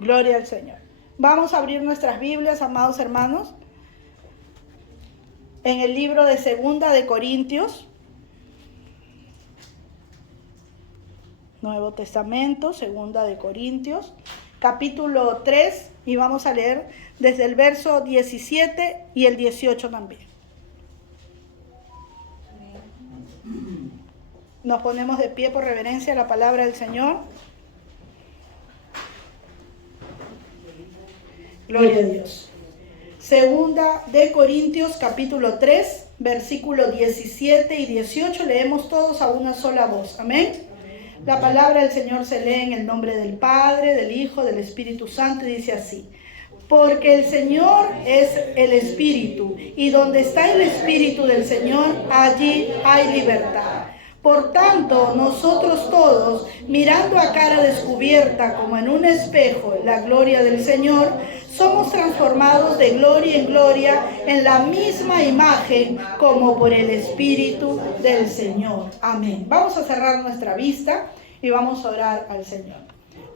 Gloria al Señor. Vamos a abrir nuestras Biblias, amados hermanos, en el libro de Segunda de Corintios, Nuevo Testamento, Segunda de Corintios, capítulo 3, y vamos a leer desde el verso 17 y el 18 también. Nos ponemos de pie por reverencia a la palabra del Señor. Gloria a Dios. Segunda de Corintios, capítulo 3, versículo 17 y 18. Leemos todos a una sola voz. Amén. La palabra del Señor se lee en el nombre del Padre, del Hijo, del Espíritu Santo, y dice así: porque el Señor es el Espíritu, y donde está el Espíritu del Señor, allí hay libertad. Por tanto, nosotros todos, mirando a cara descubierta como en un espejo la gloria del Señor, somos transformados de gloria en gloria en la misma imagen como por el Espíritu del Señor. Amén. Vamos a cerrar nuestra vista y vamos a orar al Señor.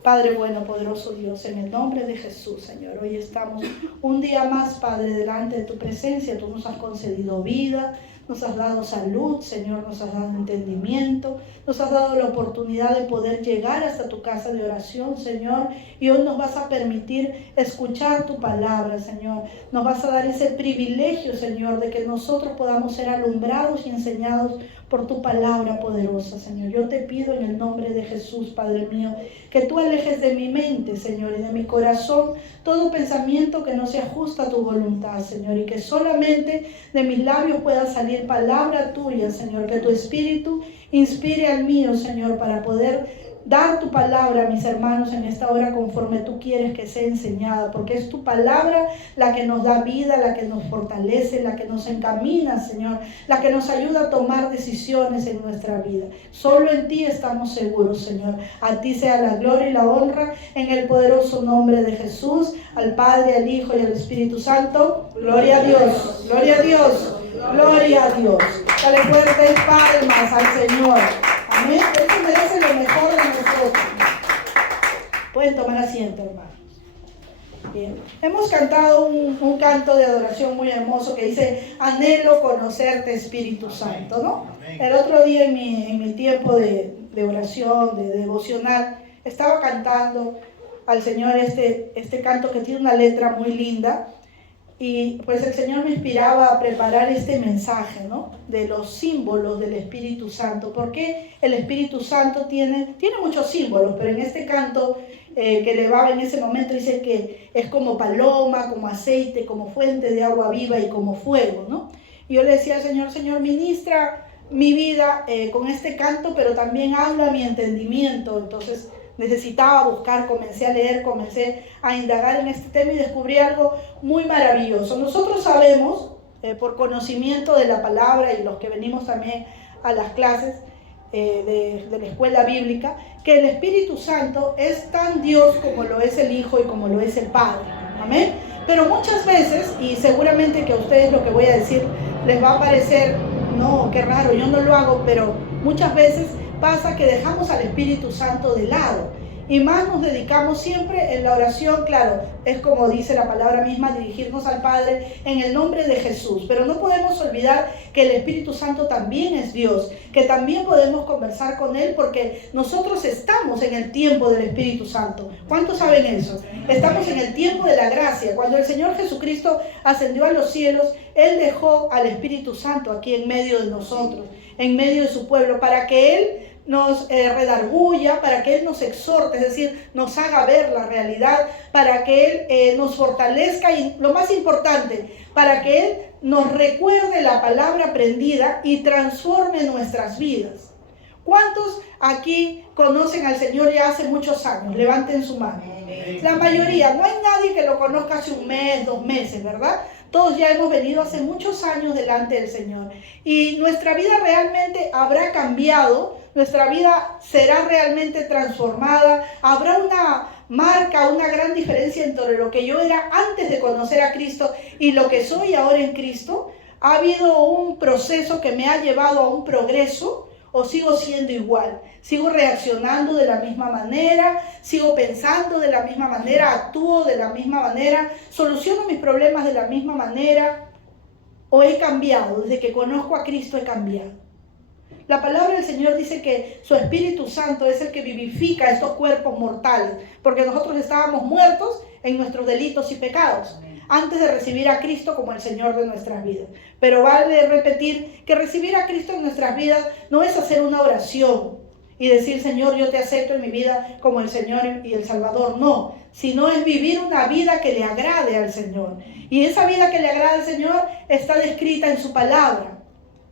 Padre bueno, poderoso Dios, en el nombre de Jesús, Señor, hoy estamos un día más, Padre, delante de tu presencia. Tú nos has concedido vida, nos has dado salud, Señor, nos has dado entendimiento, nos has dado la oportunidad de poder llegar hasta tu casa de oración, Señor, y hoy nos vas a permitir escuchar tu palabra, Señor. Nos vas a dar ese privilegio, Señor, de que nosotros podamos ser alumbrados y enseñados por tu palabra poderosa, Señor. Yo te pido en el nombre de Jesús, Padre mío, que tú alejes de mi mente, Señor, y de mi corazón todo pensamiento que no se ajusta a tu voluntad, Señor, y que solamente de mis labios pueda salir palabra tuya, Señor, que tu Espíritu inspire al mío, Señor, para poder dar tu palabra a mis hermanos en esta hora conforme tú quieres que sea enseñada, porque es tu palabra la que nos da vida, la que nos fortalece, la que nos encamina, Señor, la que nos ayuda a tomar decisiones en nuestra vida. Solo en ti estamos seguros, Señor. A ti sea la gloria y la honra en el poderoso nombre de Jesús, al Padre, al Hijo y al Espíritu Santo. Gloria a Dios, gloria a Dios, gloria a Dios. Dale fuertes palmas al Señor. Amén. Él se merece lo mejor de nosotros. Pueden tomar asiento, hermanos. Bien. Hemos cantado un canto de adoración muy hermoso que dice: anhelo conocerte, Espíritu Santo, ¿no? El otro día en mi tiempo de oración, de devocional, estaba cantando al Señor este canto que tiene una letra muy linda. Y pues el Señor me inspiraba a preparar este mensaje, ¿no? De los símbolos del Espíritu Santo. Porque el Espíritu Santo tiene muchos símbolos, pero en este canto que elevaba en ese momento dice que es como paloma, como aceite, como fuente de agua viva y como fuego, ¿no? Y yo le decía al Señor: Señor, ministra mi vida con este canto, pero también habla mi entendimiento. Entonces necesitaba buscar, comencé a leer, comencé a indagar en este tema y descubrí algo muy maravilloso. Nosotros sabemos, por conocimiento de la palabra y los que venimos también a las clases de la escuela bíblica, que el Espíritu Santo es tan Dios como lo es el Hijo y como lo es el Padre. Amén. Pero muchas veces, y seguramente que a ustedes lo que voy a decir les va a parecer, no, qué raro, yo no lo hago, pero muchas veces pasa que dejamos al Espíritu Santo de lado y más nos dedicamos siempre en la oración. Claro, es como dice la palabra misma, dirigirnos al Padre en el nombre de Jesús, pero no podemos olvidar que el Espíritu Santo también es Dios, que también podemos conversar con Él, porque nosotros estamos en el tiempo del Espíritu Santo. ¿Cuántos saben eso? Estamos en el tiempo de la gracia. Cuando el Señor Jesucristo ascendió a los cielos, Él dejó al Espíritu Santo aquí en medio de nosotros, en medio de su pueblo, para que Él nos redarguya, para que Él nos exhorte, es decir, nos haga ver la realidad, para que Él nos fortalezca y, lo más importante, para que Él nos recuerde la palabra aprendida y transforme nuestras vidas. ¿Cuántos aquí conocen al Señor ya hace muchos años? Levanten su mano. La mayoría, no hay nadie que lo conozca hace un mes, 2 meses, ¿verdad? Todos ya hemos venido hace muchos años delante del Señor. Y nuestra vida realmente habrá cambiado, nuestra vida será realmente transformada, habrá una marca, una gran diferencia entre lo que yo era antes de conocer a Cristo y lo que soy ahora en Cristo. Ha habido un proceso que me ha llevado a un progreso, ¿O sigo siendo igual? ¿Sigo reaccionando de la misma manera? ¿Sigo pensando de la misma manera? ¿Actúo de la misma manera? ¿Soluciono mis problemas de la misma manera? ¿O he cambiado? Desde que conozco a Cristo he cambiado. La palabra del Señor dice que su Espíritu Santo es el que vivifica estos cuerpos mortales, porque nosotros estábamos muertos en nuestros delitos y pecados, antes de recibir a Cristo como el Señor de nuestras vidas. Pero vale repetir que recibir a Cristo en nuestras vidas no es hacer una oración y decir, Señor, yo te acepto en mi vida como el Señor y el Salvador. No, sino es vivir una vida que le agrade al Señor. Y esa vida que le agrade al Señor está descrita en su palabra.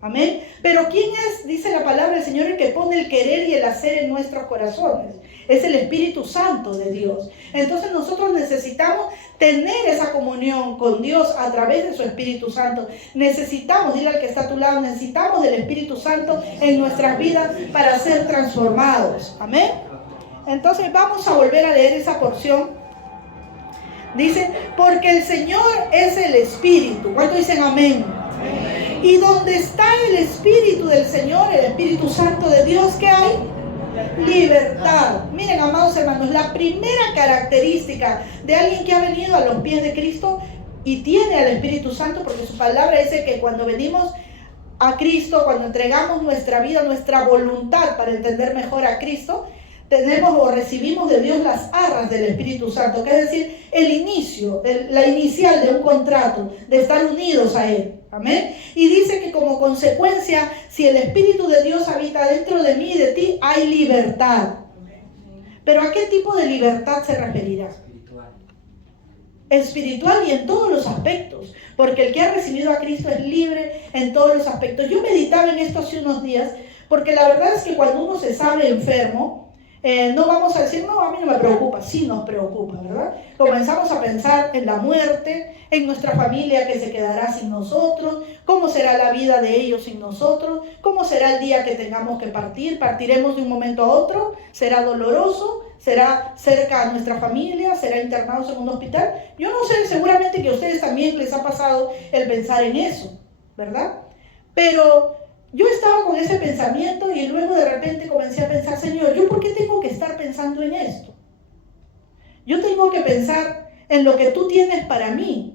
Amén. Pero ¿quién es, dice la palabra del Señor, el que pone el querer y el hacer en nuestros corazones? Es el Espíritu Santo de Dios. Entonces nosotros necesitamos tener esa comunión con Dios a través de su Espíritu Santo. Necesitamos, dile al que está a tu lado, necesitamos del Espíritu Santo en nuestras vidas para ser transformados. Amén. Entonces vamos a volver a leer esa porción. Dice, porque el Señor es el Espíritu. ¿Cuántos dicen amén? Y donde está el Espíritu del Señor, el Espíritu Santo de Dios, ¿qué hay? Libertad. Miren, amados hermanos, la primera característica de alguien que ha venido a los pies de Cristo y tiene al Espíritu Santo, porque su palabra dice que cuando venimos a Cristo, cuando entregamos nuestra vida, nuestra voluntad para entender mejor a Cristo, tenemos o recibimos de Dios las arras del Espíritu Santo, que es decir, el inicio, la inicial de un contrato, de estar unidos a Él. Amén. Y dice que como consecuencia, si el Espíritu de Dios habita dentro de mí y de ti, hay libertad. ¿Pero a qué tipo de libertad se referirá? Espiritual y en todos los aspectos, porque el que ha recibido a Cristo es libre en todos los aspectos. Yo meditaba en esto hace unos días, porque la verdad es que cuando uno se sabe enfermo, no vamos a decir, no, a mí no me preocupa. Sí nos preocupa, ¿verdad? Comenzamos a pensar en la muerte, en nuestra familia que se quedará sin nosotros, cómo será la vida de ellos sin nosotros, cómo será el día que tengamos que partir, partiremos de un momento a otro, será doloroso, será cerca a nuestra familia, será internados en un hospital. Yo no sé, seguramente que a ustedes también les ha pasado el pensar en eso, ¿verdad? Pero yo estaba con ese pensamiento y luego de repente comencé a pensar, Señor, ¿yo por qué tengo que estar pensando en esto? Yo tengo que pensar en lo que tú tienes para mí.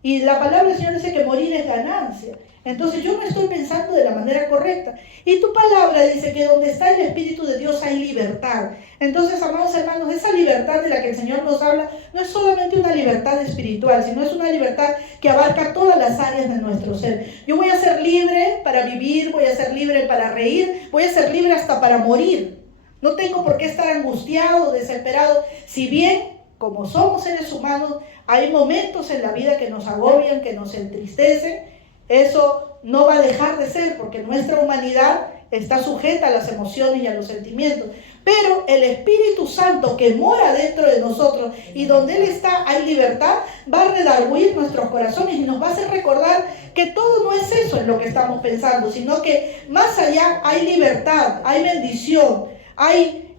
Y la palabra del Señor dice que morir es ganancia. Entonces yo no estoy pensando de la manera correcta. Y tu palabra dice que donde está el Espíritu de Dios hay libertad. Entonces, amados hermanos, esa libertad de la que el Señor nos habla no es solamente una libertad espiritual, sino es una libertad que abarca todas las áreas de nuestro ser. Yo voy a ser libre para vivir, voy a ser libre para reír, voy a ser libre hasta para morir. No tengo por qué estar angustiado, desesperado. Si bien, como somos seres humanos, hay momentos en la vida que nos agobian, que nos entristecen, eso no va a dejar de ser, porque nuestra humanidad está sujeta a las emociones y a los sentimientos. Pero el Espíritu Santo que mora dentro de nosotros y donde Él está hay libertad, va a redarguir nuestros corazones y nos va a hacer recordar que todo no es eso en lo que estamos pensando, sino que más allá hay libertad, hay bendición, hay,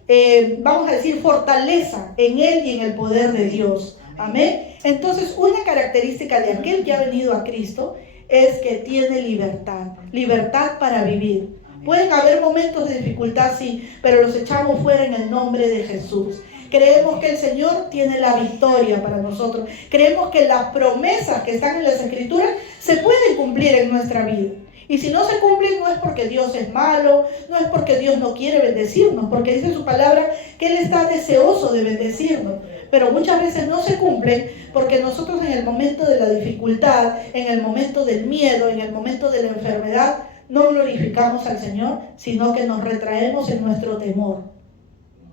vamos a decir, fortaleza en Él y en el poder de Dios. Amén. Entonces, una característica de aquel que ha venido a Cristo es que tiene libertad, libertad para vivir. Pueden haber momentos de dificultad, sí, pero los echamos fuera en el nombre de Jesús. Creemos que el Señor tiene la victoria para nosotros. Creemos que las promesas que están en las Escrituras se pueden cumplir en nuestra vida. Y si no se cumplen, no es porque Dios es malo, no es porque Dios no quiere bendecirnos, porque dice su palabra que Él está deseoso de bendecirnos. Pero muchas veces no se cumplen porque nosotros en el momento de la dificultad, en el momento del miedo, en el momento de la enfermedad, no glorificamos al Señor, sino que nos retraemos en nuestro temor.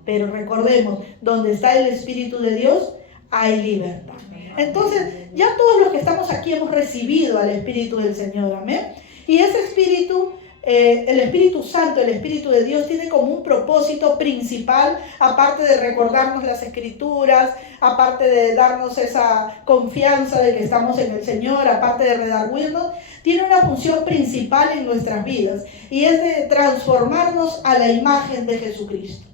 Pero recordemos, donde está el Espíritu de Dios, hay libertad. Entonces, ya todos los que estamos aquí hemos recibido al Espíritu del Señor, amén. Y ese Espíritu, el Espíritu Santo, el Espíritu de Dios, tiene como un propósito principal, aparte de recordarnos las Escrituras, aparte de darnos esa confianza de que estamos en el Señor, aparte de redarguirnos, tiene una función principal en nuestras vidas, y es de transformarnos a la imagen de Jesucristo.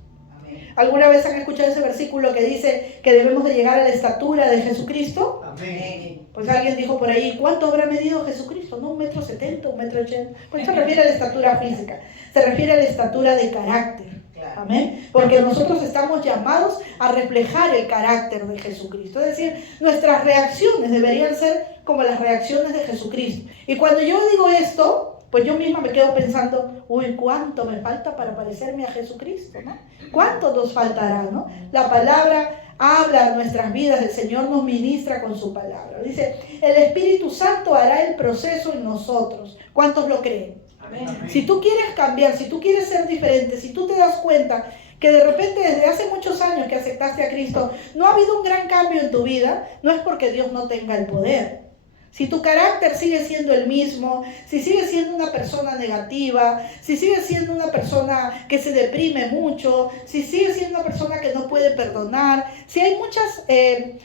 ¿Alguna vez han escuchado ese versículo que dice que debemos de llegar a la estatura de Jesucristo? Amén. Pues alguien dijo por ahí, ¿cuánto habrá medido Jesucristo? No, 1,70 m, 1,80 m. Pues se refiere a la estatura física, se refiere a la estatura de carácter. Amén. Porque nosotros estamos llamados a reflejar el carácter de Jesucristo. Es decir, nuestras reacciones deberían ser como las reacciones de Jesucristo. Y cuando yo digo esto, pues yo misma me quedo pensando, uy, ¿cuánto me falta para parecerme a Jesucristo, ¿no? ¿Cuánto nos faltará, no? La palabra habla en nuestras vidas, el Señor nos ministra con su palabra. Dice, el Espíritu Santo hará el proceso en nosotros. ¿Cuántos lo creen? Amén. Si tú quieres cambiar, si tú quieres ser diferente, si tú te das cuenta que de repente desde hace muchos años que aceptaste a Cristo, no ha habido un gran cambio en tu vida, no es porque Dios no tenga el poder. Si tu carácter sigue siendo el mismo, si sigues siendo una persona negativa, si sigues siendo una persona que se deprime mucho, si sigues siendo una persona que no puede perdonar, si hay muchas,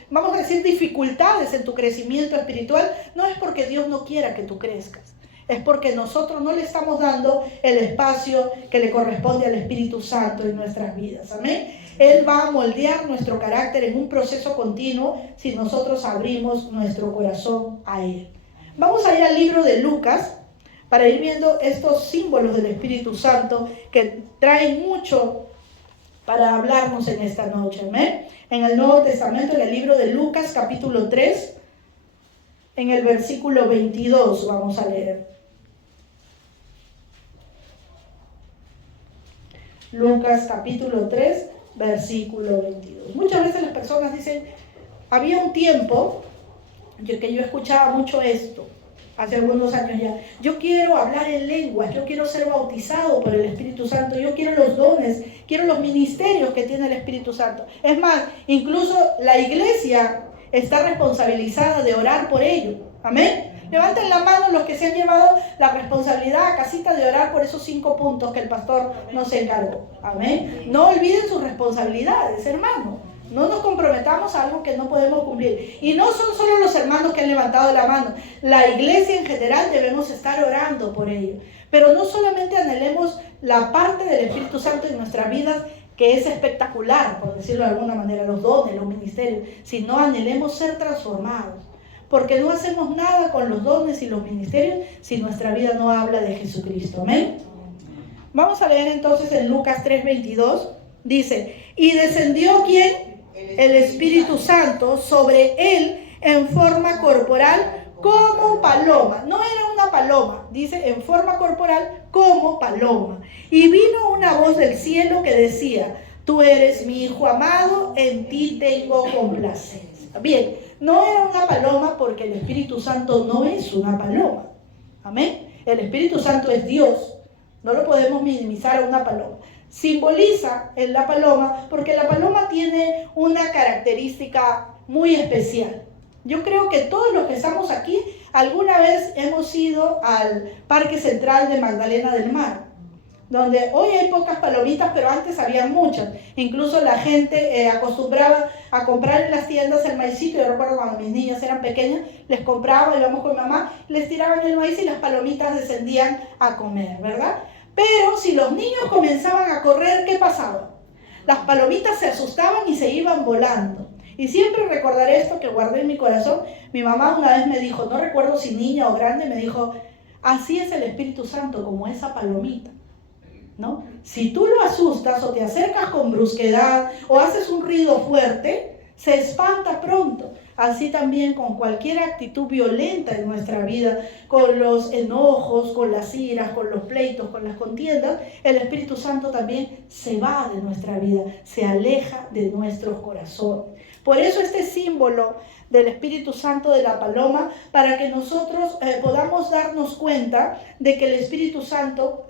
vamos a decir, dificultades en tu crecimiento espiritual, no es porque Dios no quiera que tú crezcas. Es porque nosotros no le estamos dando el espacio que le corresponde al Espíritu Santo en nuestras vidas. Amén. Él va a moldear nuestro carácter en un proceso continuo si nosotros abrimos nuestro corazón a Él. Vamos a ir al libro de Lucas para ir viendo estos símbolos del Espíritu Santo que traen mucho para hablarnos en esta noche. Amén. En el Nuevo Testamento, en el libro de Lucas, capítulo 3, en el versículo 22, vamos a leer. Lucas capítulo 3, versículo 22. Muchas veces las personas dicen, había un tiempo que yo escuchaba mucho esto, hace algunos años ya, yo quiero hablar en lenguas, yo quiero ser bautizado por el Espíritu Santo, yo quiero los dones, quiero los ministerios que tiene el Espíritu Santo. Es más, incluso la iglesia está responsabilizada de orar por ello. Amén. Levanten la mano los que se han llevado la responsabilidad a casita de orar por esos 5 puntos que el pastor nos encargó. Amén. No olviden sus responsabilidades, hermano. No nos comprometamos a algo que no podemos cumplir. Y no son solo los hermanos que han levantado la mano. La iglesia en general debemos estar orando por ello. Pero no solamente anhelemos la parte del Espíritu Santo en nuestras vidas, que es espectacular, por decirlo de alguna manera, los dones, los ministerios, sino anhelemos ser transformados. Porque no hacemos nada con los dones y los ministerios si nuestra vida no habla de Jesucristo. Amén. Vamos a leer entonces en Lucas 3:22. Dice, y descendió ¿quién? El Espíritu Santo sobre él en forma corporal como paloma. No era una paloma, dice en forma corporal como paloma. Y vino una voz del cielo que decía, tú eres mi Hijo amado, en ti tengo complacencia. Bien. No era una paloma porque el Espíritu Santo no es una paloma. Amén. El Espíritu Santo es Dios. No lo podemos minimizar a una paloma. Simboliza en la paloma porque la paloma tiene una característica muy especial. Yo creo que todos los que estamos aquí alguna vez hemos ido al Parque Central de Magdalena del Mar, donde hoy hay pocas palomitas, pero antes había muchas. Incluso la gente acostumbraba a comprar en las tiendas el maicito. Yo recuerdo cuando mis niñas eran pequeñas, les compraba, íbamos con mamá, les tiraban el maíz y las palomitas descendían a comer, ¿verdad? Pero si los niños comenzaban a correr, ¿qué pasaba? Las palomitas se asustaban y se iban volando. Y siempre recordaré esto que guardé en mi corazón. Mi mamá una vez me dijo, no recuerdo si niña o grande, me dijo, así es el Espíritu Santo, como esa palomita. ¿No? Si tú lo asustas o te acercas con brusquedad o haces un ruido fuerte, se espanta pronto. Así también con cualquier actitud violenta en nuestra vida, con los enojos, con las iras, con los pleitos, con las contiendas, el Espíritu Santo también se va de nuestra vida, se aleja de nuestros corazones. Por eso este símbolo del Espíritu Santo de la paloma, para que nosotros podamos darnos cuenta de que el Espíritu Santo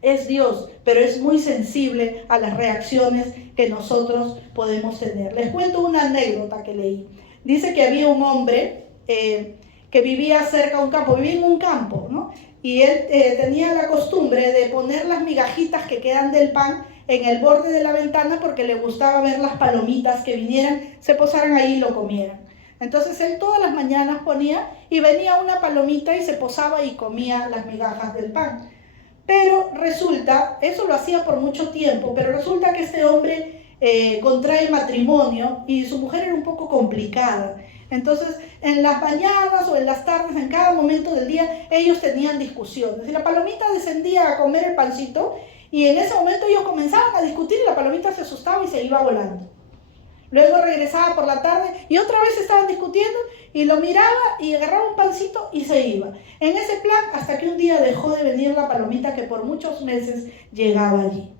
es Dios, pero es muy sensible a las reacciones que nosotros podemos tener. Les cuento una anécdota que leí. Dice que había un hombre que vivía cerca de un campo, vivía en un campo, ¿no? Y él tenía la costumbre de poner las migajitas que quedan del pan en el borde de la ventana porque le gustaba ver las palomitas que vinieran, se posaran ahí y lo comieran. Entonces él todas las mañanas ponía y venía una palomita y se posaba y comía las migajas del pan. Pero resulta, eso lo hacía por mucho tiempo, pero resulta que este hombre contrae matrimonio y su mujer era un poco complicada. Entonces, en las mañanas o en las tardes, en cada momento del día, ellos tenían discusiones. Y la palomita descendía a comer el pancito y en ese momento ellos comenzaban a discutir y la palomita se asustaba y se iba volando. Luego regresaba por la tarde y otra vez estaban discutiendo y lo miraba y agarraba un pancito y se iba. En ese plan, hasta que un día dejó de venir la palomita que por muchos meses llegaba allí.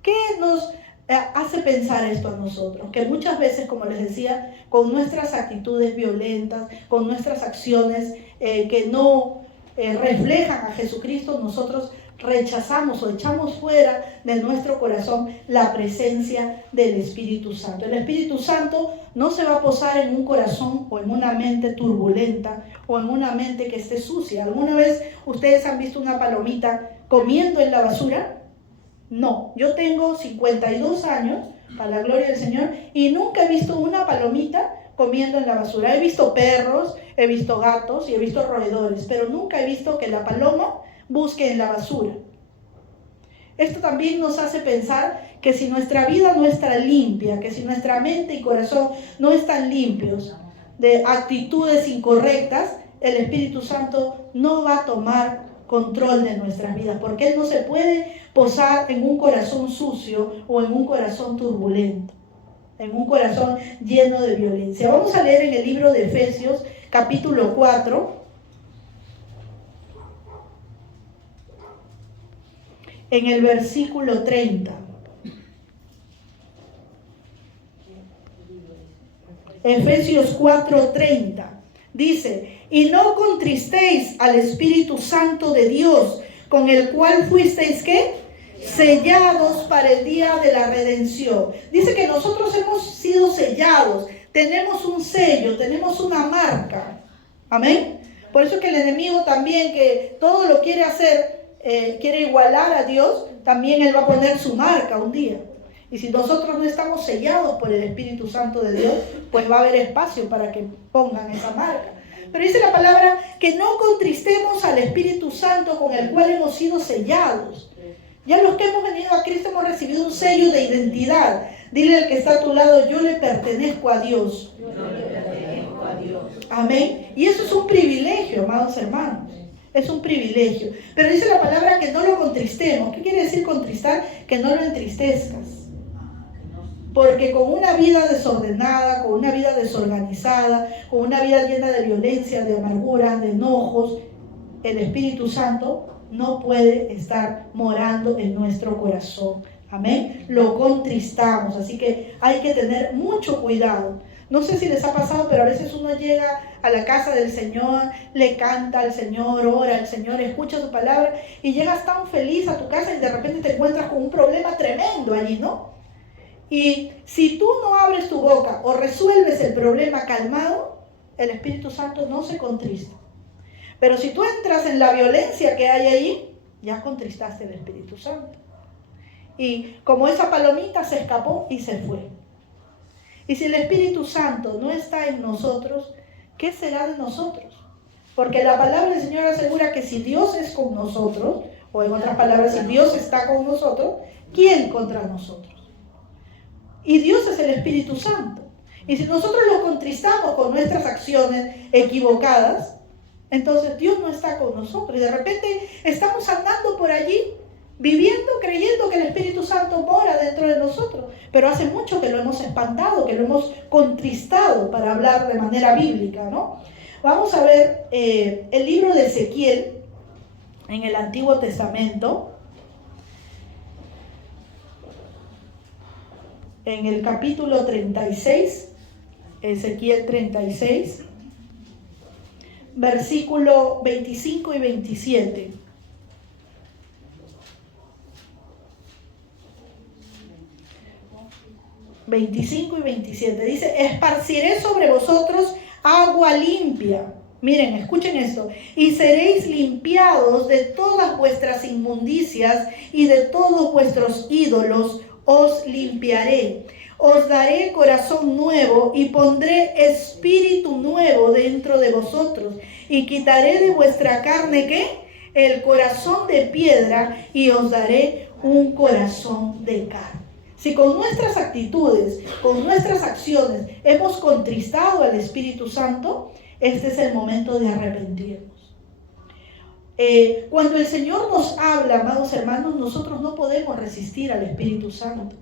¿Qué nos hace pensar esto a nosotros? Que muchas veces, como les decía, con nuestras actitudes violentas, con nuestras acciones que no reflejan a Jesucristo, nosotros rechazamos o echamos fuera de nuestro corazón la presencia del Espíritu Santo. El Espíritu Santo no se va a posar en un corazón o en una mente turbulenta o en una mente que esté sucia. ¿Alguna vez ustedes han visto una palomita comiendo en la basura? No, yo tengo 52 años, para la gloria del Señor, y nunca he visto una palomita comiendo en la basura. He visto perros, he visto gatos y he visto roedores, pero nunca he visto que la paloma busque en la basura. Esto también nos hace pensar que si nuestra vida no está limpia, que si nuestra mente y corazón no están limpios de actitudes incorrectas, el Espíritu Santo no va a tomar control de nuestras vidas, porque Él no se puede posar en un corazón sucio o en un corazón turbulento, en un corazón lleno de violencia. Vamos a leer en el libro de Efesios, capítulo 4, en el versículo 30. Efesios 4:30 dice: y no contristéis al Espíritu Santo de Dios, con el cual fuisteis ¿qué? Sellados para el día de la redención. Dice que nosotros hemos sido sellados, tenemos un sello, tenemos una marca. Amén. Por eso que el enemigo también, que todo lo quiere hacer, quiere igualar a Dios, también Él va a poner su marca un día. Y si nosotros no estamos sellados por el Espíritu Santo de Dios, pues va a haber espacio para que pongan esa marca. Pero dice la palabra que no contristemos al Espíritu Santo con el cual hemos sido sellados. Ya los que hemos venido a Cristo hemos recibido un sello de identidad. Dile al que está a tu lado: yo le pertenezco a Dios. Yo le pertenezco a Dios. Amén. Y eso es un privilegio, amados hermanos. Es un privilegio. Pero dice la palabra que no lo contristemos. ¿Qué quiere decir contristar? Que no lo entristezcas. Porque con una vida desordenada, con una vida desorganizada, con una vida llena de violencia, de amargura, de enojos, el Espíritu Santo no puede estar morando en nuestro corazón. Amén. Lo contristamos. Así que hay que tener mucho cuidado. No sé si les ha pasado, pero a veces uno llega a la casa del Señor, le canta al Señor, ora al Señor, escucha su palabra y llegas tan feliz a tu casa y de repente te encuentras con un problema tremendo allí, ¿no? Y si tú no abres tu boca o resuelves el problema calmado, el Espíritu Santo no se contrista. Pero si tú entras en la violencia que hay ahí, ya contristaste el Espíritu Santo. Y como esa palomita se escapó y se fue. Y si el Espíritu Santo no está en nosotros, ¿qué será de nosotros? Porque la palabra del Señor asegura que si Dios es con nosotros, o en otras palabras, si Dios está con nosotros, ¿quién contra nosotros? Y Dios es el Espíritu Santo. Y si nosotros lo contristamos con nuestras acciones equivocadas, entonces Dios no está con nosotros. Y de repente estamos andando por allí, viviendo, creyendo que el Espíritu Santo mora dentro de nosotros. Pero hace mucho que lo hemos espantado, que lo hemos contristado, para hablar de manera bíblica, ¿no? Vamos a ver el libro de Ezequiel en el Antiguo Testamento. En el capítulo 36, Ezequiel 36, versículo 25 y 27. ...25 y 27... dice: esparciré sobre vosotros agua limpia. Miren, escuchen esto: y seréis limpiados de todas vuestras inmundicias y de todos vuestros ídolos os limpiaré. Os daré corazón nuevo y pondré espíritu nuevo dentro de vosotros. Y quitaré de vuestra carne, ¿qué? el corazón de piedra y os daré un corazón de carne. Si con nuestras actitudes, con nuestras acciones hemos contristado al Espíritu Santo, este es el momento de arrepentirnos. Cuando el Señor nos habla, amados hermanos, nosotros no podemos resistir al Espíritu Santo.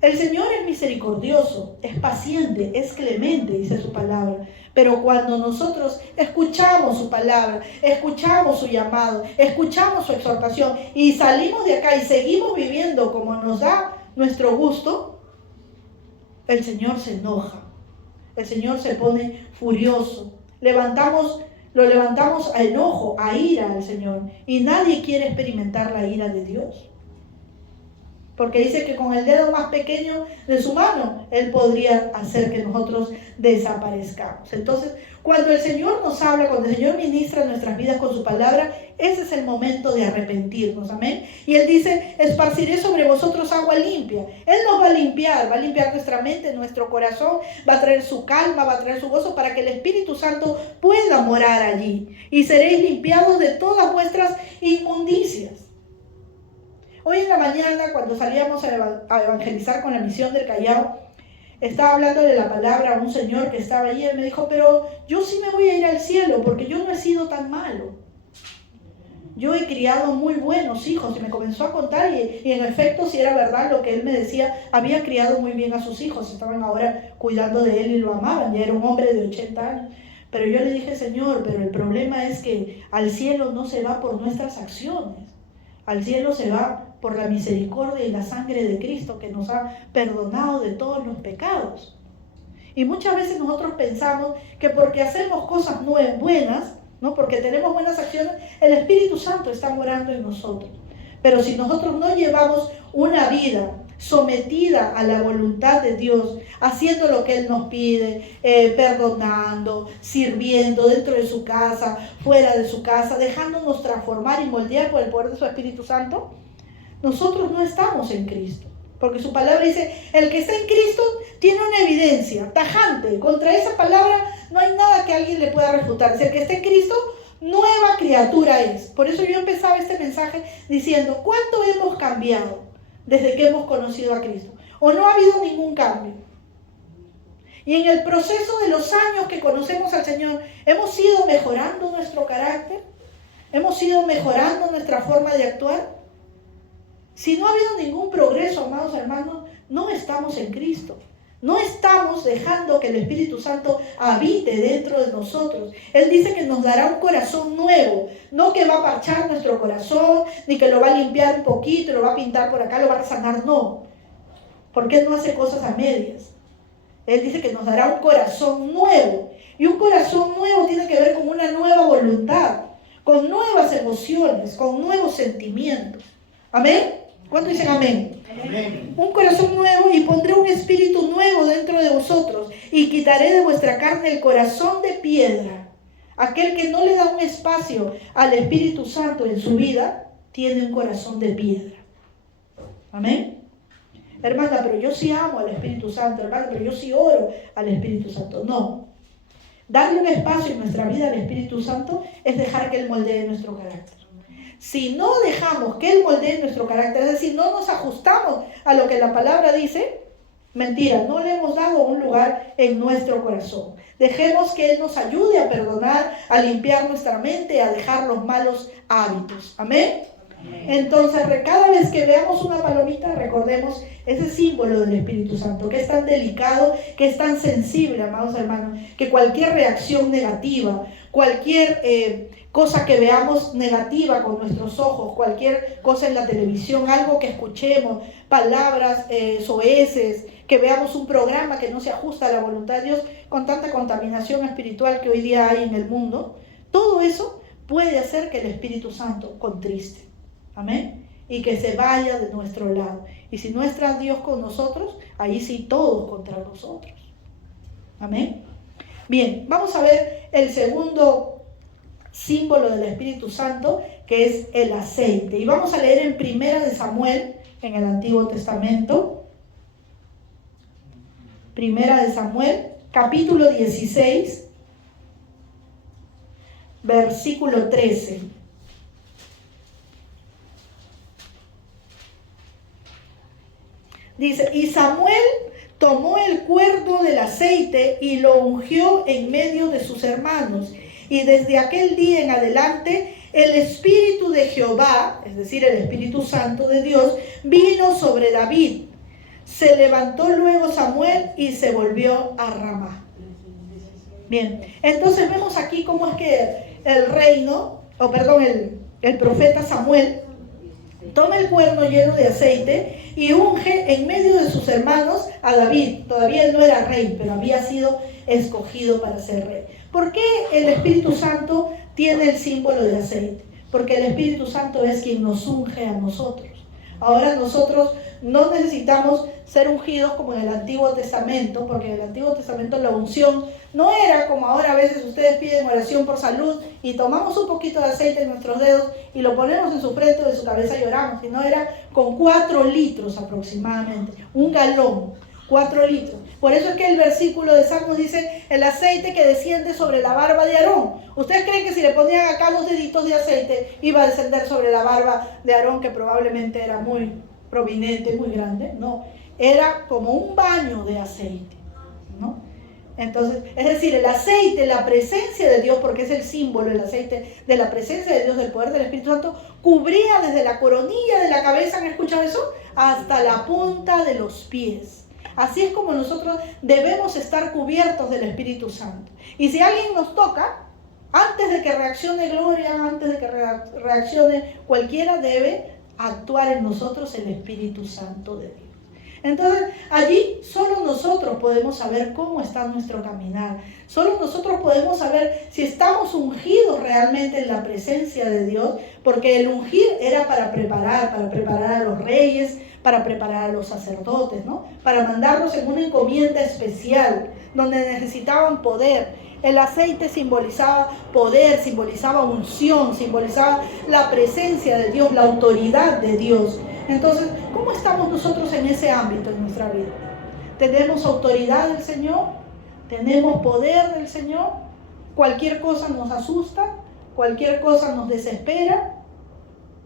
El Señor es misericordioso, es paciente, es clemente, dice su palabra. Pero cuando nosotros escuchamos su palabra, escuchamos su llamado, escuchamos su exhortación y salimos de acá y seguimos viviendo como nos da nuestro gusto, el Señor se enoja, el Señor se pone furioso. Lo levantamos a enojo, a ira al Señor. Y nadie quiere experimentar la ira de Dios. Porque dice que con el dedo más pequeño de su mano, Él podría hacer que nosotros desaparezcamos. Entonces, cuando el Señor nos habla, cuando el Señor ministra nuestras vidas con su palabra, ese es el momento de arrepentirnos, amén. Y Él dice, esparciré sobre vosotros agua limpia. Él nos va a limpiar nuestra mente, nuestro corazón, va a traer su calma, va a traer su gozo para que el Espíritu Santo pueda morar allí. Y seréis limpiados de todas vuestras inmundicias. Hoy en la mañana, cuando salíamos a evangelizar con la misión del Callao, estaba hablando de la palabra a un señor que estaba allí. Él me dijo, pero yo sí me voy a ir al cielo porque yo no he sido tan malo. Yo he criado muy buenos hijos. Y me comenzó a contar y en efecto, si era verdad lo que él me decía, había criado muy bien a sus hijos. Estaban ahora cuidando de él y lo amaban. Ya era un hombre de 80 años. Pero yo le dije, Señor, pero el problema es que al cielo no se va por nuestras acciones. Al cielo se va por la misericordia y la sangre de Cristo que nos ha perdonado de todos los pecados. Y muchas veces nosotros pensamos que porque hacemos cosas buenas, ¿no? Porque tenemos buenas acciones, el Espíritu Santo está morando en nosotros. Pero si nosotros no llevamos una vida sometida a la voluntad de Dios, haciendo lo que Él nos pide, perdonando, sirviendo dentro de su casa, fuera de su casa, dejándonos transformar y moldear por el poder de su Espíritu Santo, nosotros no estamos en Cristo. Porque su palabra dice, el que está en Cristo tiene una evidencia tajante. Contra esa palabra no hay nada que alguien le pueda refutar. Si el que está en Cristo, nueva criatura es. Por eso yo empezaba este mensaje diciendo, ¿cuánto hemos cambiado desde que hemos conocido a Cristo? ¿O no ha habido ningún cambio? Y en el proceso de los años que conocemos al Señor, ¿hemos ido mejorando nuestro carácter? ¿Hemos ido mejorando nuestra forma de actuar? Si no ha habido ningún progreso, amados hermanos, no estamos en Cristo. No estamos dejando que el Espíritu Santo habite dentro de nosotros. Él dice que nos dará un corazón nuevo. No que va a parchar nuestro corazón, ni que lo va a limpiar un poquito, lo va a pintar por acá, lo va a sanar. No. Porque Él no hace cosas a medias. Él dice que nos dará un corazón nuevo. Y un corazón nuevo tiene que ver con una nueva voluntad, con nuevas emociones, con nuevos sentimientos. ¿Amén? ¿Cuánto dicen amén? Amén? Un corazón nuevo y pondré un espíritu nuevo dentro de vosotros y quitaré de vuestra carne el corazón de piedra. Aquel que no le da un espacio al Espíritu Santo en su vida, tiene un corazón de piedra. ¿Amén? Hermana, pero yo sí amo al Espíritu Santo, hermana, pero yo sí oro al Espíritu Santo. No. Darle un espacio en nuestra vida al Espíritu Santo es dejar que Él moldee nuestro carácter. Si no dejamos que Él moldee nuestro carácter, es decir, no nos ajustamos a lo que la palabra dice, mentira, no le hemos dado un lugar en nuestro corazón. Dejemos que Él nos ayude a perdonar, a limpiar nuestra mente, a dejar los malos hábitos. ¿Amén? Entonces, cada vez que veamos una palomita, recordemos ese símbolo del Espíritu Santo, que es tan delicado, que es tan sensible, amados hermanos, que cualquier reacción negativa, cualquier cosa que veamos negativa con nuestros ojos, cualquier cosa en la televisión, algo que escuchemos, palabras soeces, que veamos un programa que no se ajusta a la voluntad de Dios, con tanta contaminación espiritual que hoy día hay en el mundo, todo eso puede hacer que el Espíritu Santo contriste. Amén. Y que se vaya de nuestro lado. Y si no está Dios con nosotros, ahí sí todos contra nosotros. Amén. Bien, vamos a ver el segundo símbolo del Espíritu Santo, que es el aceite. Y vamos a leer en Primera de Samuel, en el Antiguo Testamento. Primera de Samuel, capítulo 16. versículo 13. Dice, y Samuel tomó el cuerno del aceite y lo ungió en medio de sus hermanos. Y desde aquel día en adelante, el Espíritu de Jehová, es decir, el Espíritu Santo de Dios, vino sobre David. Se levantó luego Samuel y se volvió a Ramá. Bien, entonces vemos aquí cómo es que el profeta Samuel toma el cuerno lleno de aceite y unge en medio de sus hermanos a David. Todavía él no era rey, pero había sido escogido para ser rey. ¿Por qué el Espíritu Santo tiene el símbolo de aceite? Porque el Espíritu Santo es quien nos unge a nosotros. Ahora nosotros no necesitamos ser ungidos como en el Antiguo Testamento, porque en el Antiguo Testamento la unción no era como ahora a veces ustedes piden oración por salud y tomamos un poquito de aceite en nuestros dedos y lo ponemos en su frente o en su cabeza y oramos, sino era con 4 litros aproximadamente, un galón, 4 litros. Por eso es que el versículo de Salmos dice, el aceite que desciende sobre la barba de Aarón. ¿Ustedes creen que si le ponían acá 2 deditos de aceite iba a descender sobre la barba de Aarón, que probablemente era muy prominente, muy grande? No, era como un baño de aceite, ¿no? Entonces, es decir, el aceite, la presencia de Dios, porque es el símbolo, el aceite de la presencia de Dios, del poder del Espíritu Santo, cubría desde la coronilla de la cabeza, ¿han escuchado eso? Hasta la punta de los pies. Así es como nosotros debemos estar cubiertos del Espíritu Santo. Y si alguien nos toca, antes de que reaccione Gloria, antes de que reaccione cualquiera, debe actuar en nosotros el Espíritu Santo de Dios. Entonces, allí solo nosotros podemos saber cómo está nuestro caminar. Solo nosotros podemos saber si estamos ungidos realmente en la presencia de Dios, porque el ungir era para preparar a los reyes, para preparar a los sacerdotes, ¿no? Para mandarlos en una encomienda especial, donde necesitaban poder. El aceite simbolizaba poder, simbolizaba unción, simbolizaba la presencia de Dios, la autoridad de Dios. Entonces, ¿cómo estamos nosotros en ese ámbito en nuestra vida? ¿Tenemos autoridad del Señor? ¿Tenemos poder del Señor? ¿Cualquier cosa nos asusta? ¿Cualquier cosa nos desespera?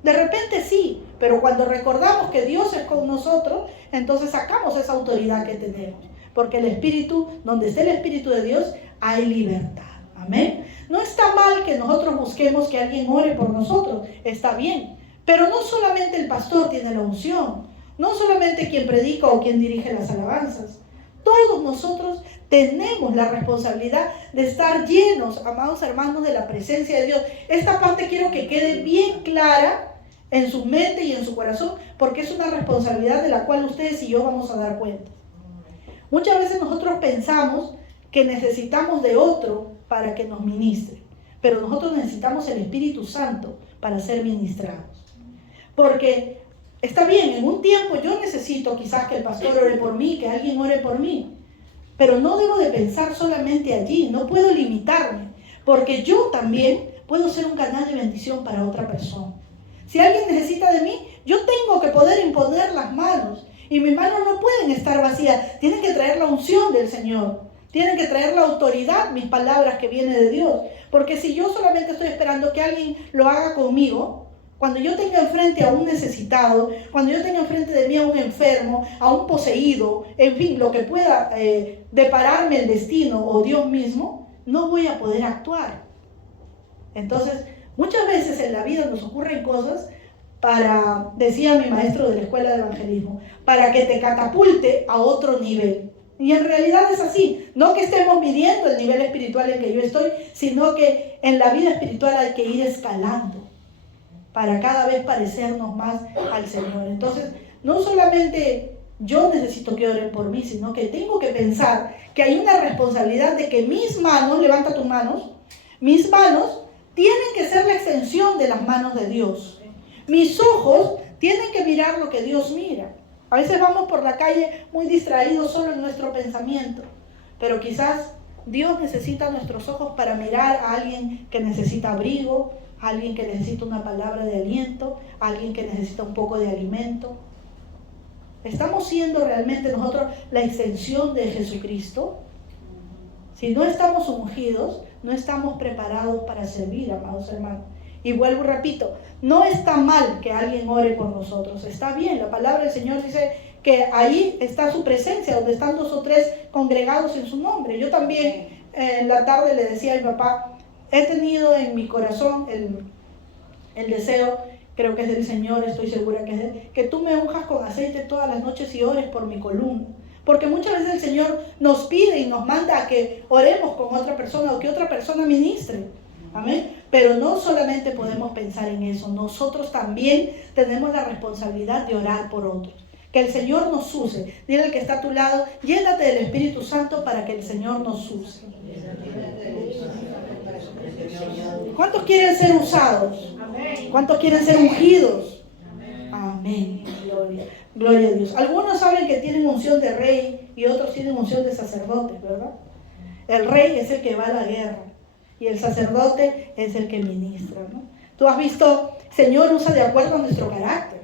De repente sí, pero cuando recordamos que Dios es con nosotros, entonces sacamos esa autoridad que tenemos. Porque el Espíritu, donde esté el Espíritu de Dios, hay libertad. Amén. No está mal que nosotros busquemos que alguien ore por nosotros, está bien. Pero no solamente el pastor tiene la unción, no solamente quien predica o quien dirige las alabanzas. Todos nosotros tenemos la responsabilidad de estar llenos, amados hermanos, de la presencia de Dios. Esta parte quiero que quede bien clara en su mente y en su corazón, porque es una responsabilidad de la cual ustedes y yo vamos a dar cuenta. Muchas veces nosotros pensamos que necesitamos de otro para que nos ministre, pero nosotros necesitamos el Espíritu Santo para ser ministrados. Porque está bien, en un tiempo yo necesito quizás que el pastor ore por mí, que alguien ore por mí, pero no debo de pensar solamente allí, no puedo limitarme, porque yo también puedo ser un canal de bendición para otra persona. Si alguien necesita de mí, yo tengo que poder imponer las manos, y mis manos no pueden estar vacías, tienen que traer la unción del Señor, tienen que traer la autoridad, mis palabras que vienen de Dios, porque si yo solamente estoy esperando que alguien lo haga conmigo, cuando yo tenga enfrente a un necesitado, cuando yo tenga enfrente de mí a un enfermo, a un poseído, en fin, lo que pueda depararme el destino o Dios mismo, no voy a poder actuar. Entonces, muchas veces en la vida nos ocurren cosas para, decía mi maestro de la escuela de evangelismo, para que te catapulte a otro nivel. Y en realidad es así, no que estemos midiendo el nivel espiritual en que yo estoy, sino que en la vida espiritual hay que ir escalando para cada vez parecernos más al Señor. Entonces, no solamente yo necesito que oren por mí, sino que tengo que pensar que hay una responsabilidad de que mis manos, levanta tus manos, mis manos tienen que ser la extensión de las manos de Dios. Mis ojos tienen que mirar lo que Dios mira. A veces vamos por la calle muy distraídos solo en nuestro pensamiento, pero quizás Dios necesita nuestros ojos para mirar a alguien que necesita abrigo, a alguien que necesita una palabra de aliento, a alguien que necesita un poco de alimento. ¿Estamos siendo realmente nosotros la extensión de Jesucristo? Si no estamos ungidos, no estamos preparados para servir, amados hermanos. Y vuelvo y repito, no está mal que alguien ore por nosotros, está bien. La palabra del Señor dice que ahí está su presencia, donde están 2 o 3 congregados en su nombre. Yo también en la tarde le decía a mi papá, he tenido en mi corazón el deseo, creo que es del Señor, estoy segura que es de Él, que tú me unjas con aceite todas las noches y ores por mi columna. Porque muchas veces el Señor nos pide y nos manda a que oremos con otra persona o que otra persona ministre. Amén. Pero no solamente podemos pensar en eso, nosotros también tenemos la responsabilidad de orar por otros. Que el Señor nos use. Dile al que está a tu lado, llénate del Espíritu Santo para que el Señor nos use. ¿Cuántos quieren ser usados? ¿Cuántos quieren ser ungidos? Amén. Gloria a Dios. Algunos saben que tienen unción de rey y otros tienen unción de sacerdote, ¿verdad? El rey es el que va a la guerra y el sacerdote es el que ministra, ¿no? Tú has visto, Señor usa de acuerdo a nuestro carácter.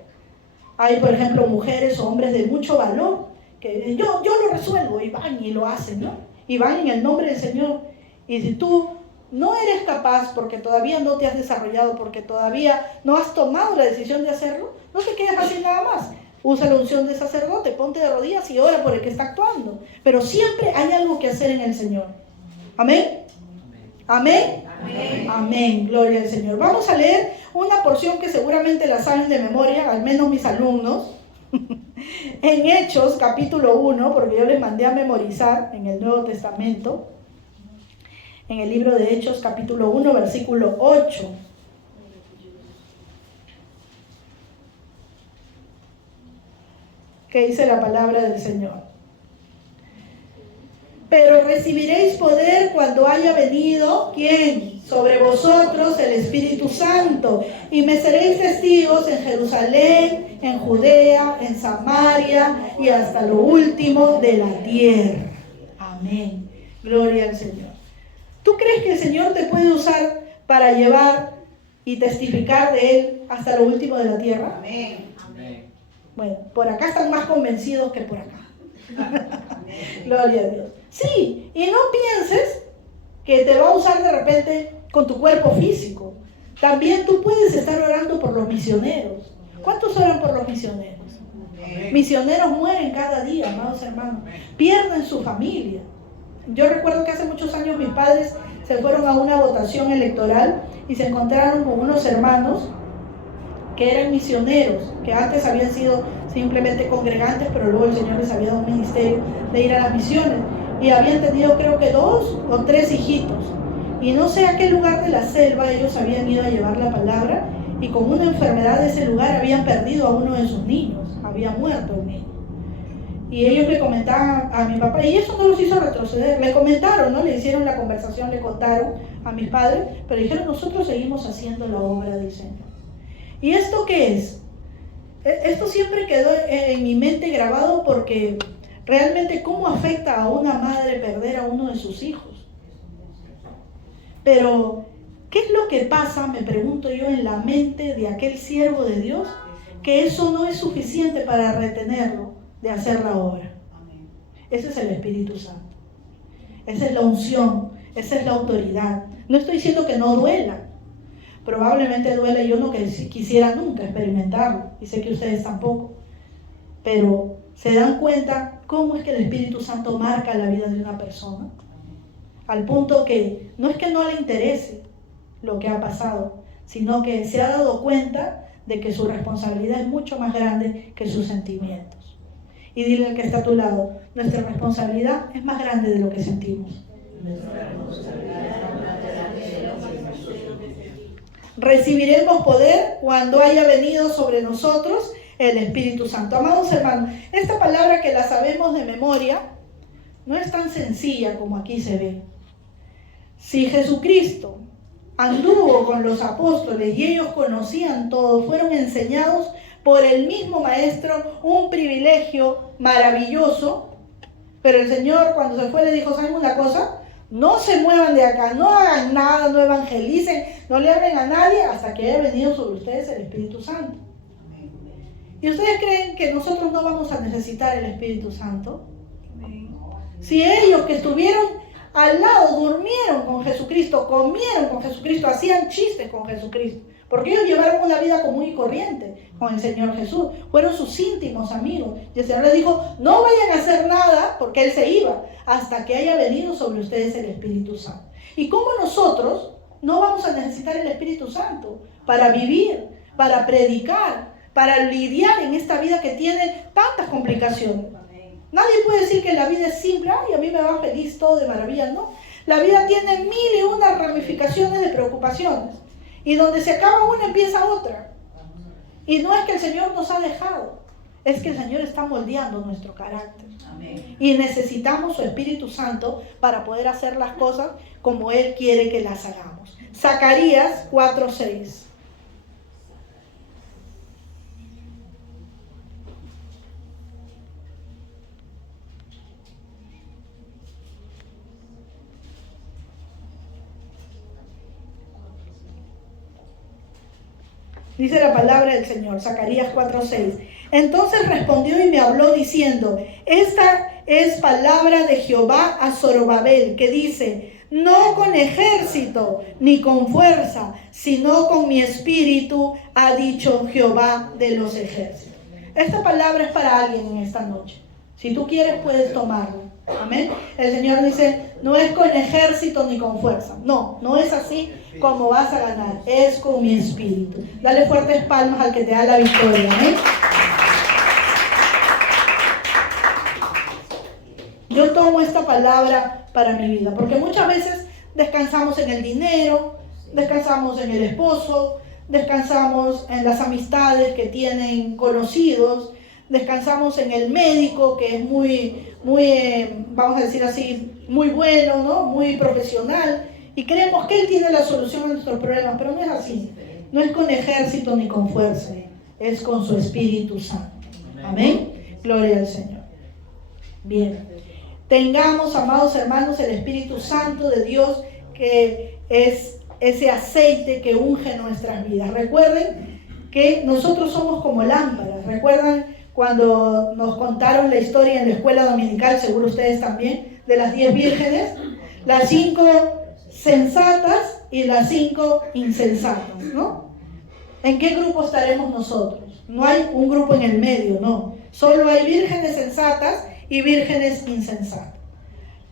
Hay, por ejemplo, mujeres o hombres de mucho valor que yo lo resuelvo y van y lo hacen, ¿no? Y van en el nombre del Señor. Y si tú no eres capaz porque todavía no te has desarrollado, porque todavía no has tomado la decisión de hacerlo, no te quedes así nada más. Usa la unción de sacerdote, ponte de rodillas y ora por el que está actuando. Pero siempre hay algo que hacer en el Señor. Amén. Amén. Amén. Amén. Gloria al Señor. Vamos a leer una porción que seguramente la saben de memoria, al menos mis alumnos. En Hechos, capítulo 1, porque yo les mandé a memorizar en el Nuevo Testamento. En el libro de Hechos, capítulo 1, versículo 8. ¿Qué dice la palabra del Señor? Pero recibiréis poder cuando haya venido, ¿quién? Sobre vosotros el Espíritu Santo. Y me seréis testigos en Jerusalén, en Judea, en Samaria y hasta lo último de la tierra. Amén. Gloria al Señor. ¿Tú crees que el Señor te puede usar para llevar y testificar de Él hasta lo último de la tierra? Amén. Bueno, por acá están más convencidos que por acá. Gloria a Dios. Sí, y no pienses que te va a usar de repente con tu cuerpo físico. También tú puedes estar orando por los misioneros. ¿Cuántos oran por los misioneros? Misioneros mueren cada día, amados hermanos. Pierden su familia. Yo recuerdo que hace muchos años mis padres se fueron a una votación electoral y se encontraron con unos hermanos que eran misioneros, que antes habían sido simplemente congregantes, pero luego el Señor les había dado un ministerio de ir a las misiones. Y habían tenido creo que 2 o 3 hijitos. Y no sé a qué lugar de la selva ellos habían ido a llevar la palabra y con una enfermedad de ese lugar habían perdido a uno de sus niños, había muerto un niño. Y ellos le comentaban a mi papá, y eso no los hizo retroceder, le comentaron, ¿no? Le hicieron la conversación, le contaron a mis padres, pero dijeron, nosotros seguimos haciendo la obra del Señor. ¿Y esto qué es? Esto siempre quedó en mi mente grabado porque realmente cómo afecta a una madre perder a uno de sus hijos. Pero, ¿qué es lo que pasa, me pregunto yo, en la mente de aquel siervo de Dios? Que eso no es suficiente para retenerlo de hacer la obra. Ese es el Espíritu Santo. Esa es la unción, esa es la autoridad. No estoy diciendo que no duela. Probablemente duele, yo no quisiera nunca experimentarlo, y sé que ustedes tampoco, pero ¿se dan cuenta cómo es que el Espíritu Santo marca la vida de una persona? Al punto que no es que no le interese lo que ha pasado, sino que se ha dado cuenta de que su responsabilidad es mucho más grande que sus sentimientos. Y dile al que está a tu lado, nuestra responsabilidad es más grande de lo que sentimos. Recibiremos poder cuando haya venido sobre nosotros el Espíritu Santo. Amados hermanos, esta palabra que la sabemos de memoria no es tan sencilla como aquí se ve. Si Jesucristo anduvo con los apóstoles y ellos conocían todo, fueron enseñados por el mismo Maestro, un privilegio maravilloso, pero el Señor cuando se fue le dijo, ¿saben una cosa? No se muevan de acá, no hagan nada, no evangelicen, no le hablen a nadie hasta que haya venido sobre ustedes el Espíritu Santo. ¿Y ustedes creen que nosotros no vamos a necesitar el Espíritu Santo? Si ellos que estuvieron al lado durmieron con Jesucristo, comieron con Jesucristo, hacían chistes con Jesucristo. Porque ellos llevaron una vida común y corriente con el Señor Jesús. Fueron sus íntimos amigos. Y el Señor les dijo, no vayan a hacer nada, porque Él se iba, hasta que haya venido sobre ustedes el Espíritu Santo. ¿Y cómo nosotros no vamos a necesitar el Espíritu Santo para vivir, para predicar, para lidiar en esta vida que tiene tantas complicaciones? Nadie puede decir que la vida es simple, ay, a mí me va feliz, todo de maravilla, ¿no? La vida tiene 1001 ramificaciones de preocupaciones. Y donde se acaba una, empieza otra. Y no es que el Señor nos ha dejado, es que el Señor está moldeando nuestro carácter. Amén. Y necesitamos su Espíritu Santo para poder hacer las cosas como Él quiere que las hagamos. Zacarías 4:6. Dice la palabra del Señor, Zacarías 4:6. Entonces respondió y me habló diciendo, esta es palabra de Jehová a Zorobabel, que dice, no con ejército ni con fuerza, sino con mi espíritu, ha dicho Jehová de los ejércitos. Esta palabra es para alguien en esta noche. Si tú quieres, puedes tomarlo. Amén. El Señor dice, no es con ejército ni con fuerza. No, no es así como vas a ganar. Es con mi espíritu. Dale fuertes palmas al que te da la victoria. Amén. Yo tomo esta palabra para mi vida, porque muchas veces descansamos en el dinero, descansamos en el esposo, descansamos en las amistades que tienen conocidos, descansamos en el médico, que es muy, vamos a decir así, muy bueno, ¿no? Muy profesional, y creemos que él tiene la solución a nuestros problemas, pero no es así. No es con ejército ni con fuerza, es con su Espíritu Santo. Amén. Gloria al Señor. Bien. Tengamos, amados hermanos, el Espíritu Santo de Dios, que es ese aceite que unge nuestras vidas. Recuerden que nosotros somos como lámparas. ¿Recuerdan cuando nos contaron la historia en la escuela dominical, seguro ustedes también, de las 10 vírgenes? Las 5 sensatas y las 5 insensatas, ¿no? ¿En qué grupo estaremos nosotros? No hay un grupo en el medio, no. Solo hay vírgenes sensatas y vírgenes insensatas.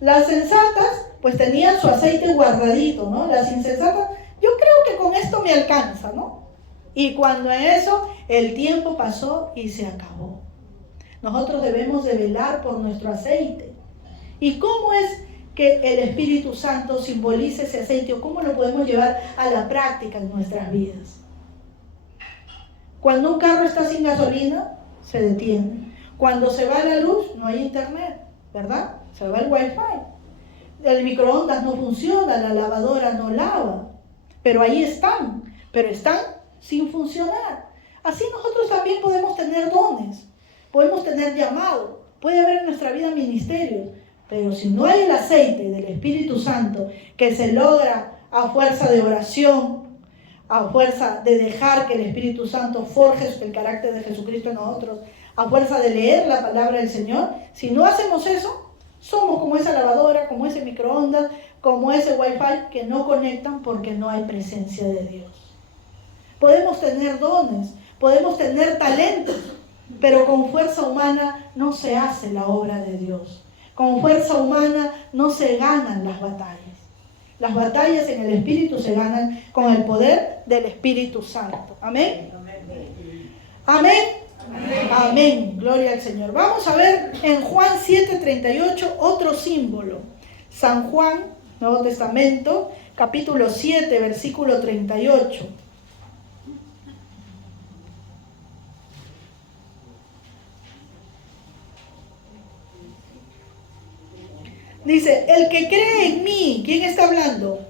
Las sensatas, pues tenían su aceite guardadito, ¿no? Las insensatas, yo creo que con esto me alcanza, ¿no? Y cuando en eso, el tiempo pasó y se acabó. Nosotros debemos de velar por nuestro aceite. ¿Y cómo es que el Espíritu Santo simboliza ese aceite o cómo lo podemos llevar a la práctica en nuestras vidas? Cuando un carro está sin gasolina, se detiene. Cuando se va la luz, no hay internet, ¿verdad? Se va el wifi. El microondas no funciona, la lavadora no lava. Pero ahí están, pero están sin funcionar. Así nosotros también podemos tener dones, podemos tener llamado, puede haber en nuestra vida ministerios, pero si no hay el aceite del Espíritu Santo que se logra a fuerza de oración, a fuerza de dejar que el Espíritu Santo forje el carácter de Jesucristo en nosotros, a fuerza de leer la palabra del Señor, si no hacemos eso, somos como esa lavadora, como ese microondas, como ese wifi que no conectan porque no hay presencia de Dios. Podemos tener dones, podemos tener talentos, pero con fuerza humana no se hace la obra de Dios. Con fuerza humana no se ganan las batallas. Las batallas en el Espíritu se ganan con el poder del Espíritu Santo. Amén. Amén. Amén. Amén. Gloria al Señor. Vamos a ver en Juan 7:38 otro símbolo. San Juan, Nuevo Testamento, capítulo 7, versículo 38. Dice, el que cree en mí, ¿quién está hablando?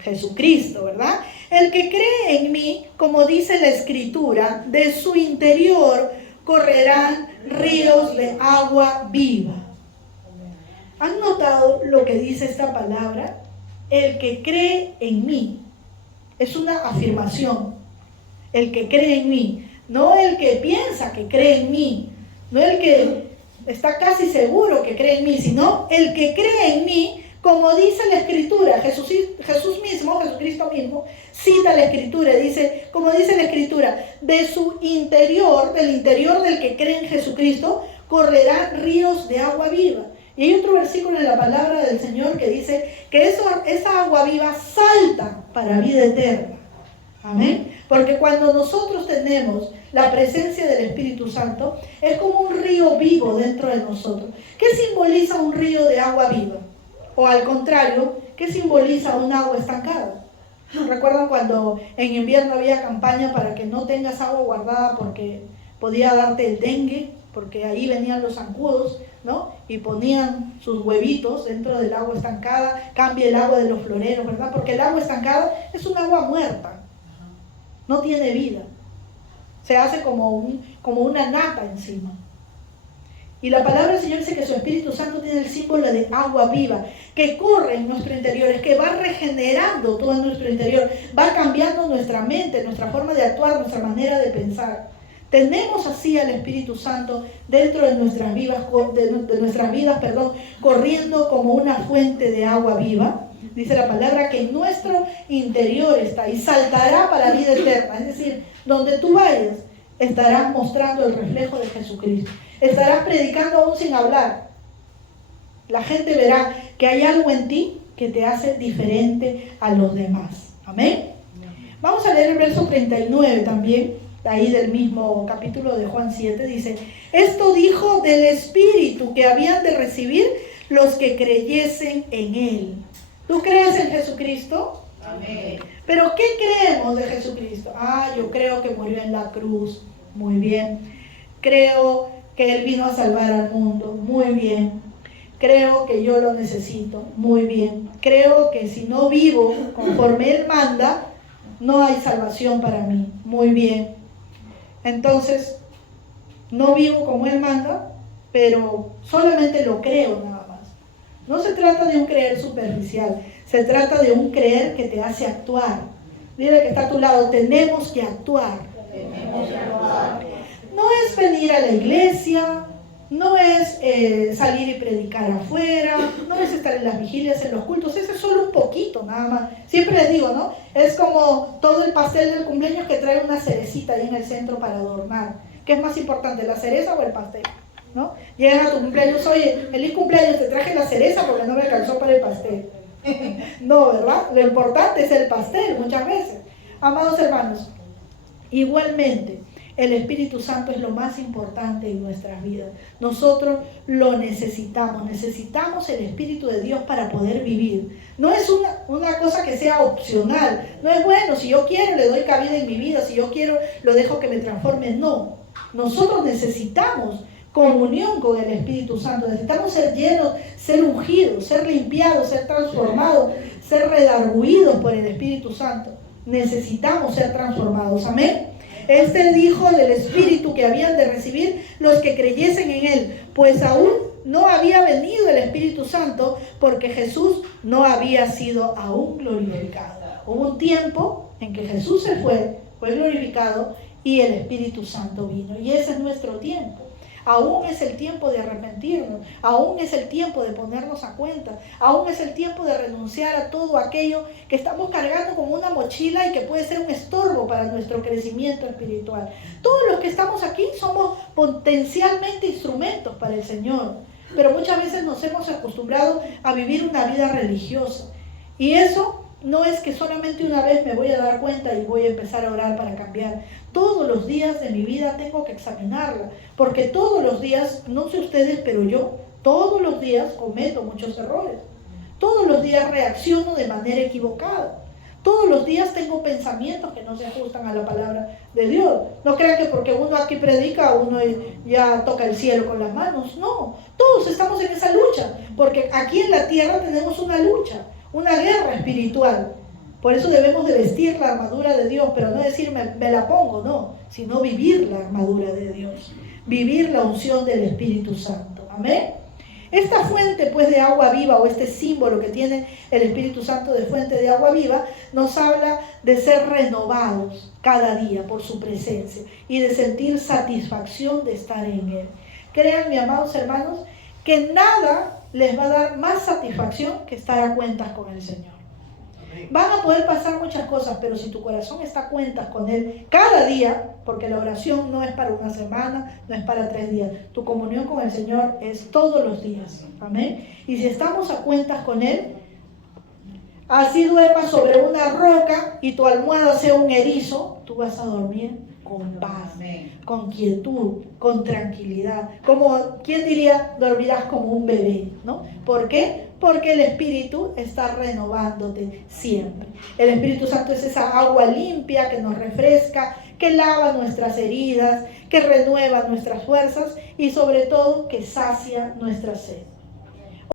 Jesucristo, ¿verdad? El que cree en mí, como dice la Escritura, de su interior correrán ríos de agua viva. ¿Han notado lo que dice esta palabra? El que cree en mí. Es una afirmación. El que cree en mí. No el que piensa que cree en mí. No el que está casi seguro que cree en mí, sino el que cree en mí Como dice la Escritura, Jesucristo mismo, cita la Escritura, dice, como dice la Escritura, de su interior, del interior del que cree en Jesucristo, correrán ríos de agua viva. Y hay otro versículo en la palabra del Señor que dice que esa agua viva salta para vida eterna. Amén. Porque cuando nosotros tenemos la presencia del Espíritu Santo, es como un río vivo dentro de nosotros. ¿Qué simboliza un río de agua viva? O al contrario, ¿qué simboliza un agua estancada? ¿Recuerdan cuando en invierno había campaña para que no tengas agua guardada porque podía darte el dengue? Porque ahí venían los zancudos, ¿no? Y ponían sus huevitos dentro del agua estancada. Cambia el agua de los floreros, ¿verdad? Porque el agua estancada es un agua muerta, no tiene vida, se hace como una nata encima. Y la palabra del Señor dice que su Espíritu Santo tiene el símbolo de agua viva, que corre en nuestro interior, es que va regenerando todo en nuestro interior, va cambiando nuestra mente, nuestra forma de actuar, nuestra manera de pensar. Tenemos así al Espíritu Santo dentro de nuestras vidas, corriendo como una fuente de agua viva. Dice la palabra que en nuestro interior está y saltará para vida eterna. Es decir, donde tú vayas, estarás mostrando el reflejo de Jesucristo. Estarás predicando aún sin hablar. La gente verá que hay algo en ti que te hace diferente a los demás. Amén. Vamos a leer el verso 39 también. Ahí del mismo capítulo de Juan 7, dice: esto dijo del Espíritu que habían de recibir los que creyesen en Él. ¿Tú crees en Jesucristo? Amén. ¿Pero qué creemos de Jesucristo? Yo creo que murió en la cruz. Muy bien. Creo que Él vino a salvar al mundo. Muy bien. Creo que yo lo necesito. Muy bien. Creo que si no vivo conforme Él manda, no hay salvación para mí. Muy bien. Entonces, no vivo como Él manda, pero solamente lo creo nada más. No se trata de un creer superficial, se trata de un creer que te hace actuar. Dile que está a tu lado, tenemos que actuar. No es venir a la iglesia, no es salir y predicar afuera, no es estar en las vigilias, en los cultos, ese es solo un poquito nada más. Siempre les digo, ¿no? Es como todo el pastel del cumpleaños que trae una cerecita ahí en el centro para adornar. ¿Qué es más importante, la cereza o el pastel? ¿No? Llegan a tu cumpleaños, oye, feliz cumpleaños, te traje la cereza porque no me alcanzó para el pastel. No, ¿verdad? Lo importante es el pastel muchas veces. Amados hermanos, igualmente, el Espíritu Santo es lo más importante en nuestras vidas. Nosotros lo necesitamos el Espíritu de Dios para poder vivir. No es una cosa que sea opcional, no es bueno, si yo quiero le doy cabida en mi vida, si yo quiero lo dejo que me transforme, no. Nosotros necesitamos comunión con el Espíritu Santo, necesitamos ser llenos, ser ungidos, ser limpiados, ser transformados, ser redarguidos por el Espíritu Santo. Necesitamos ser transformados, amén. Este dijo del Espíritu que habían de recibir los que creyesen en Él, pues aún no había venido el Espíritu Santo porque Jesús no había sido aún glorificado. Hubo un tiempo en que Jesús se fue glorificado y el Espíritu Santo vino. Y ese es nuestro tiempo. Aún es el tiempo de arrepentirnos, aún es el tiempo de ponernos a cuenta, aún es el tiempo de renunciar a todo aquello que estamos cargando como una mochila y que puede ser un estorbo para nuestro crecimiento espiritual. Todos los que estamos aquí somos potencialmente instrumentos para el Señor, pero muchas veces nos hemos acostumbrado a vivir una vida religiosa. Y eso no es que solamente una vez me voy a dar cuenta y voy a empezar a orar para cambiar. Todos los días de mi vida tengo que examinarla, porque todos los días, no sé ustedes, pero yo todos los días cometo muchos errores. Todos los días reacciono de manera equivocada. Todos los días tengo pensamientos que no se ajustan a la palabra de Dios. No crean que porque uno aquí predica, uno ya toca el cielo con las manos. No, todos estamos en esa lucha, porque aquí en la tierra tenemos una lucha, una guerra espiritual. Por eso debemos de vestir la armadura de Dios, pero no decir me la pongo, no, sino vivir la armadura de Dios, vivir la unción del Espíritu Santo. Amén. Esta fuente pues de agua viva, o este símbolo que tiene el Espíritu Santo de fuente de agua viva, nos habla de ser renovados cada día por su presencia y de sentir satisfacción de estar en Él. Créanme, amados hermanos, que nada les va a dar más satisfacción que estar a cuentas con el Señor. Van a poder pasar muchas cosas, pero si tu corazón está a cuentas con Él cada día, porque la oración no es para una semana, no es para 3 días, tu comunión con el Señor es todos los días, amén. Y si estamos a cuentas con Él, así duermas sobre una roca y tu almohada sea un erizo, tú vas a dormir con paz, con quietud, con tranquilidad. Como, ¿quién diría? Dormirás como un bebé, ¿no? ¿Por qué? Porque el Espíritu está renovándote siempre. El Espíritu Santo es esa agua limpia que nos refresca, que lava nuestras heridas, que renueva nuestras fuerzas y sobre todo que sacia nuestra sed.